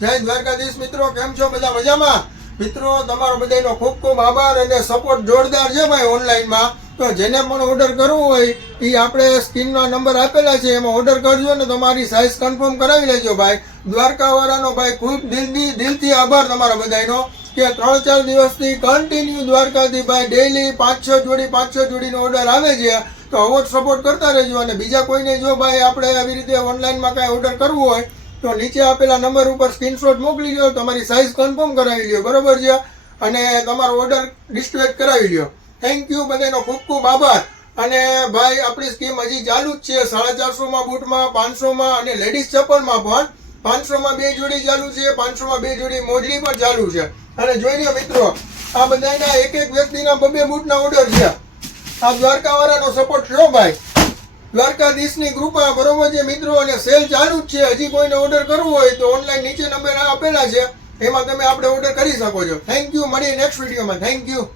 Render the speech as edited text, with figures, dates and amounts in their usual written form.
જય દ્વારકાધીશ મિત્રો, કેમ છો? બધા મજામાં? મિત્રો, તમારો બધાનો ખૂબ ખૂબ આભાર અને સપોર્ટ જોરદાર છે ભાઈ ઓનલાઈનમાં. તો જેને પણ ઓર્ડર કરવું હોય એ આપણે સ્ક્રીનમાં નંબર આપેલા છે, એમાં ઓર્ડર કરજો ને તમારી સાઇઝ કન્ફર્મ કરાવી લેજો ભાઈ. દ્વારકાવાળાનો ભાઈ ખૂબ દિલથી આભાર તમારા બધાનો કે 3-4 દિવસથી કન્ટિન્યુ દ્વારકાથી ભાઈ ડેઈલી 5-6 જોડીનો ઓર્ડર આવે છે. તો આવો જ સપોર્ટ કરતા રહેજો. અને બીજા કોઈને જો ભાઈ આપણે આવી રીતે ઓનલાઈનમાં કાંઈ ઓર્ડર કરવું હોય તો નીચે આપેલા નંબર ઉપર સ્ક્રીનશોટ મોકલી લો, તમારી સાઇઝ કન્ફર્મ કરાવી લો, બરોબર છે? અને તમારો ઓર્ડર ડિસ્પેચ કરાવી લો. થેન્ક યુ, બધાનો ખૂબ ખૂબ આભાર. અને ભાઈ આપણી સ્કીમ હજી ચાલુ જ છે. 450 બૂટમાં, 500 અને લેડીઝ ચપ્પલમાં પણ 500 2 જોડી ચાલુ છે, 500 2 જોડી મોજડી પણ ચાલુ છે. અને જોઈ લો મિત્રો, આ બધાના એક વ્યક્તિના 2 બૂટના ઓર્ડર છે. આ દ્વારકાવાળાનો સપોર્ટ છો ભાઈ, દ્વારકાધીશની કૃપા, બરોબર છે મિત્રો? અને સેલ ચાલુ જ છે. હજી કોઈને ઓર્ડર કરવું હોય તો ઓનલાઈન નીચે નંબર આપેલા છે, એમાં તમે આપણે ઓર્ડર કરી શકો છો. થેન્ક યુ, મળીએ નેક્સ્ટ વિડીયોમાં. Thank you.